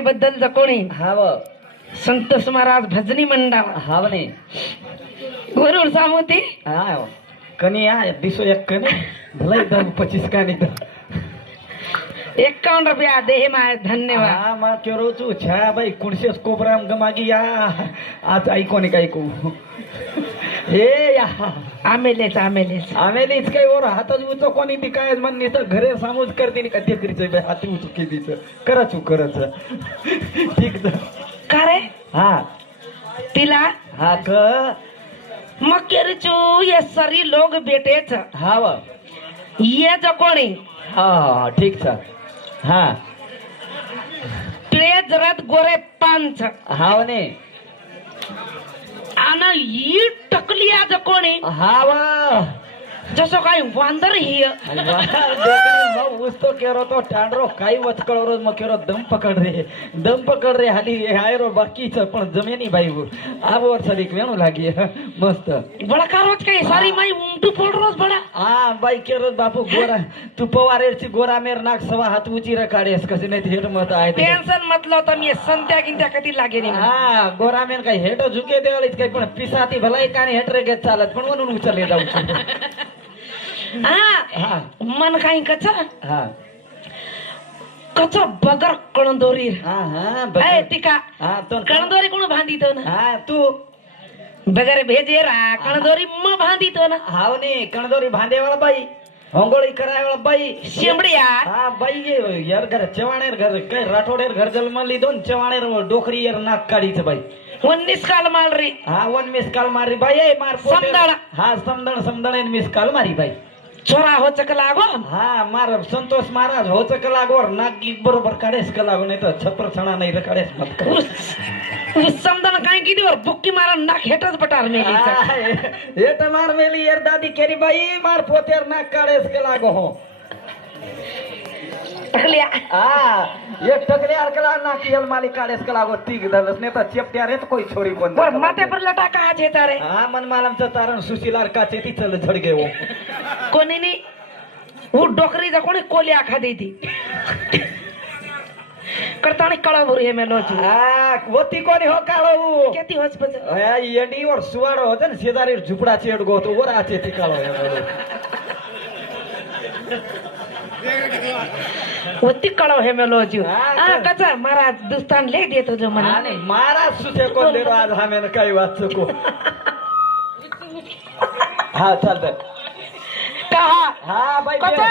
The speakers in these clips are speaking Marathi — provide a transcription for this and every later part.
भजनेबद्दल कोणी हाव संतोष महाराज भजनी मंडळ हावने गुरु सामोती हा कनी या दिसो एक कनी भले 25 का नहीं 51 रुपया दे माय धन्यवाद हा मा केरो छु छा भाई कुणसेस कोबराम गमागी या आज ऐको नाही काय को हे या आमेलेच आमेलीच काय वर हातच उचो कोणी ती काय म्हणनी तर घरे सामूज करते का तेकरीच हाती उचू केलीच करच ठीक का रे हा तिला हा क मग केरीचू ये सरी लोग बेटेच हाव ये जो कोणी हा ठीक छ हा पिळे जरात गोरे पांच हाव ने आणि ही टकली आज कोणी हाव जसं काही वांदर ही उस्तो केरो तो टांडरो काही वचकळो रोज मग केरो दम पकड रे हाली आयरो बाकीच पण जमेनी बाई आवर सरीक वेणू लागी मस्त बडा रोज काही सारी माई उमटू पड रोज बडा हा बाई केरो बापू गोरा तू पवारेची गोरा मेर नाक सवा हात उची रे काढेस कसे नाही हेट मत आहे टेन्शन म्हटलं तर मी संत्या गिंत्या कधी लागे नाही हा गोरा मेर काही हेट झुके देवालीच काही पण पिसाती भलाई काने हेट रे घेत चालत पण म्हणून उचलले जाऊ हा मन काही कच हा कच बगर कणदोरी हा हा ए तिका हा तो कणदोरी कोण बांधितो ना हा तू बगर भेजे रा कणदोरी म बांधितो ना हाव ने कणदोरी भांडेवाळा बाई होंगोळी करायवाळा बाई शेंबडिया हा बाई यार घर चवाणेर घर काय राठोडेर घर जन्मली दोन चवाणेर डोकरी यार नाक काढीच बाई 19 काल माररी हा 1 मिस कॉल मारी बाई ए मार समदळ हा समदण मिस कॉल मारी बाई छोरा हो चक लागो हा मार संतोष महाराज हो चक लागोर नाक गीत बरोबर काढेस का लागो नाही तर छपर छणा नाही रे काढेस मत उस समदन काय किती वर बुक्की मारन नाक हेटच पटार मेली हेट मार मेली यार दादी केरी बाई मार पोतेर नाक काढेस का लागो हो टकलिया हा एक टकले अरकला नाक यल माली काढेस का लागो तीग दलस नाही तर चेपट्या रे कोई छोरी कोण बर माथे पर लटा का आज येता रे हा मन मालमचं तारण सुशीलार काचे ती चल झडगे हो कोणी नी वो डोकरी जा कोणी कोली आखा देती करताणी कळा भरू हे मेलो हा वती कोणी हो काळो किती होच बज येडी वर सुवाडो होते ना शेजारी झुपडा चेड गोतो वर आचे ती काळो वती कळा हे मेलो हा, कचा महाराज दुस्तान ले देतो जो मना आणि महाराज सुसे कोण देरो आज हमेन काही वाचको हा चालतं कहा हा बाई कचा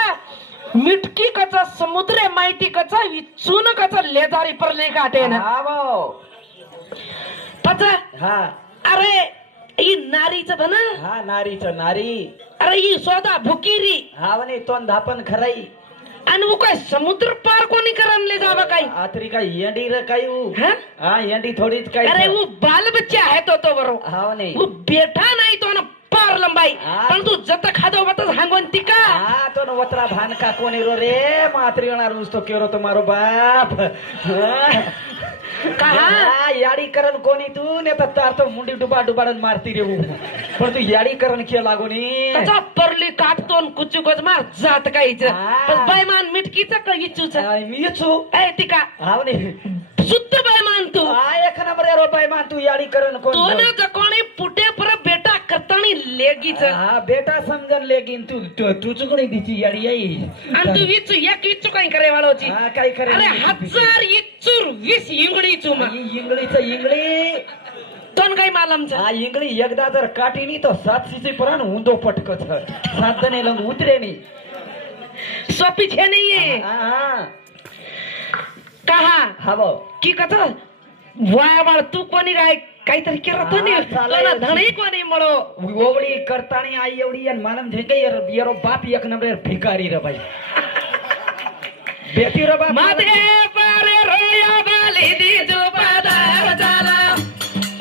मिटकी कचा समुद्रे माहिती कचा विचून कचा लेदारी पर ले काटे ना हा भाऊ पचा हा अरे ही नारीचं बना हा नारीचं नारी अरे ही सोदा भुकीरी हा म्हणे तोंड धापन खराई आणि वो काय समुद्र पार कोणी करन ले जावा काही आतरी काय येंडी रे काय हाँ? हा येंडी थोडीच काय अरे वो बाल बच्चा है तो बरो हा म्हणे वो बेटा नाही तो ना पार लंबाई हा. पण तू जत खादो बत सांगून ती का हा तो न वत्रा भान का कोणी रो रे मात्री येणार नुसतो केरो तो मारो बाप कहा हा याडी करण कोणी तू ने तर तार तो मुंडी डुबा डुबाडन मारती रे पण तू याडी करण के लागोनी कचा परली काटतो न कुचू कोच मार जात काहीच हा. पण बैमान मिटकीचा का इच्छूच मी येचू ए तिका हा म्हणे शुद्ध बैमान तू हा एक नंबर रो बाई मान तू याडी करण कोण तो ना जकोणी पुटे पर बेटा करतानी लेगीच हा बेटा समजन लेगिन तू तू चुकणी दिची याडी आई आणि तू विचू एक विचू काही करे वालोची हा काय करे अरे 1000 इचूर 20 इंगडी चुमा इंगळीच इंगळी दोन काही मालमच हा इंगळी एकदा जर काटीनी तो 700 पुराण हुंदो पटकच 7 जणे लंग उतरेनी सोपी छे नाहीये हा कहा हा भाऊ की कथ वाया बाळ तू कोणी काय काहीतरी करत हा, नाही चालेल. तुला धणी कोणी मळो ओवडी करतानी आई एवढी आणि मालम झेंगे येरो बाप एक नंबर भिकारी रे बाई बेटी रे बाप माते पारे रोया बाली दी जो पदार झाला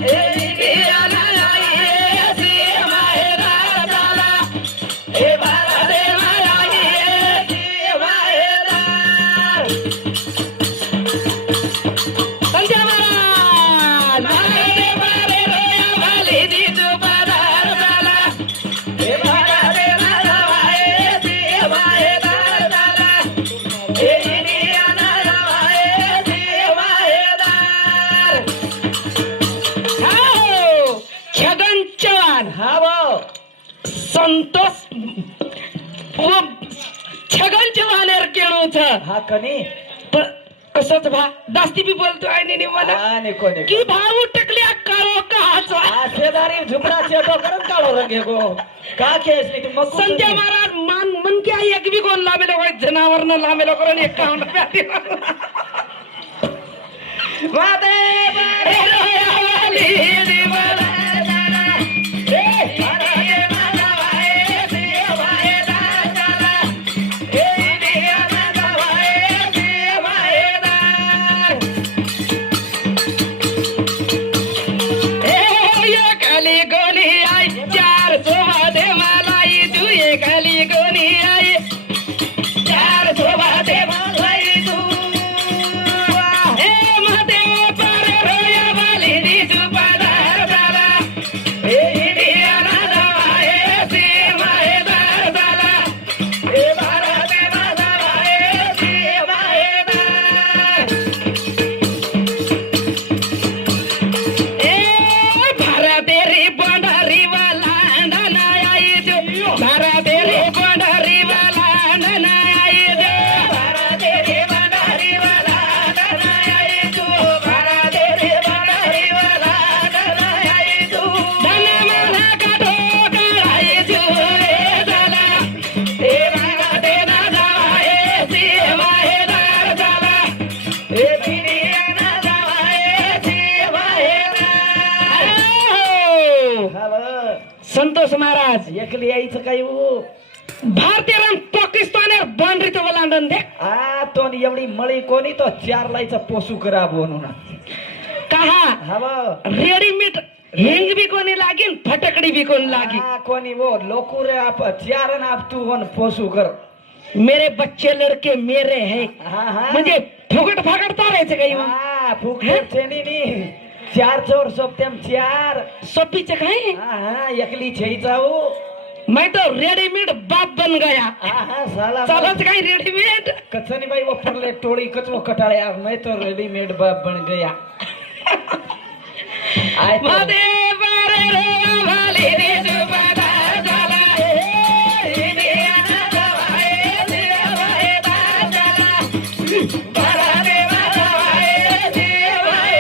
ए गियाला ए सी माहेरा झाला ए बारा देवा ए सी माहेरा संजय महाराज माते पारे रोया बाली दी जो पदार झाला ए बारा देवा ए सी माहेरा झाला ए गियाला ए सी माहेरा संतोष व छगन चव्हाणेर केळूच हा कनी कसंच भा जास्ती बी बोलतो आहे नी मला आणि कोणी की भाऊ टकली काळो काचा शेजारी झुपडाचे डोकरच काढो रंगे गो का केस नाही तू मग संजय महाराज मन क्या एक बी कोण लावेलो होय जनावर न लावेलो करून एक काउंट प्याटी वादे बारे रोयावाली दिवाला संतोष महाराज एकली यायचं काही हो भारतीय रन पाकिस्तान बांधरी तो वलांडन दे आ तो एवढी मळी कोणी तो चार लायचा पोसू करा बनवून कहा हवा रेडीमेड हिंग भी कोणी लागेल फटकडी भी कोणी लागी कोणी वो लोकू रे आप चार न आप तू वन पोसू कर मेरे बच्चे लड़के मेरे हैं म्हणजे फुकट फाकट चालायचं काही हा फुकट छेनी नी चार चोर सोपतेम चार सोपीचे काय हा एकली छई जाऊ मैं तो रेडीमेड बाप बन गया हा साला चालत काय रेडीमेड कचनी बाई वफरले टोळी कचरो कटाळ्या मैं तो रेडीमेड बाप बन गया आय वादे बारे रो वाली रे जुबादा जाला इंडिया ना दवाए देवाए दा जाला बारा देवा दवाए देवाए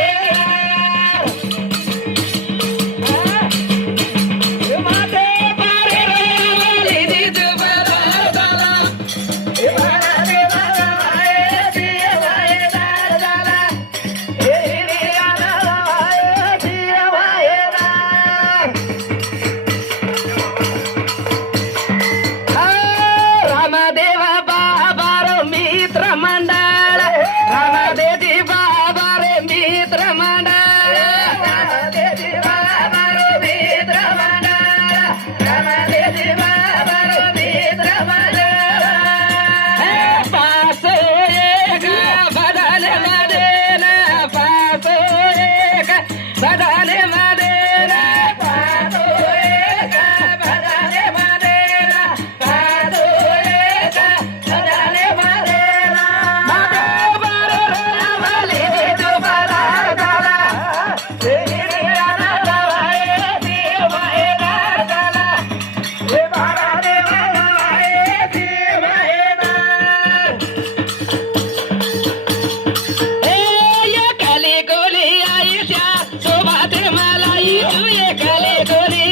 वादे बारे रो वाली रे जुबादा जाला बारा देवा दवाए देवाए दा जाला इंडिया ना दवाए देवाए दा रामदेवा बाबा रो मित्र मंडळ रामदेवी बाबा रे मित्र मंडळ रामदेवी बाबा रो मित्र मंडळ रामदेवी बाबा रो मित्र मंडळ पास एक बदल मदेन पास एक बदल मदेन पास एक बदल मदेन पास एक बदल मदेन माधव रामली जो बला जाला तेरिया ना दवाए देवाए ना जाला हे बारा देवा दवाए देवाए ना ये काली गोली आई त्या शोभाते मलाई तू ये काली गोली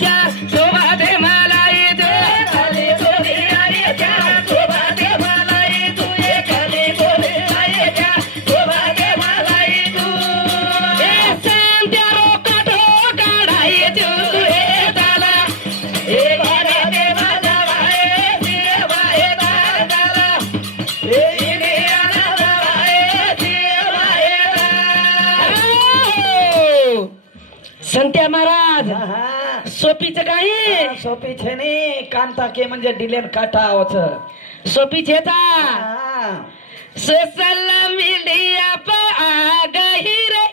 त्या शोभाते मलाई तू काली गोली आई त्या शोभाते मलाई तू ये काली गोली आई त्या शोभाते मलाई तू ए संत्यारो काठो काढाई तू हे झाला हे बारा देवा दवाए देवाए दाला हे इंडिया ना दवाए देवाए संत्या महाराज हा सोपीचं काही सोपी छेनी कांता के म्हणजे डिलेन काटा आवच सोपीचेचा हा सोशल मीडिया पर आ गई रे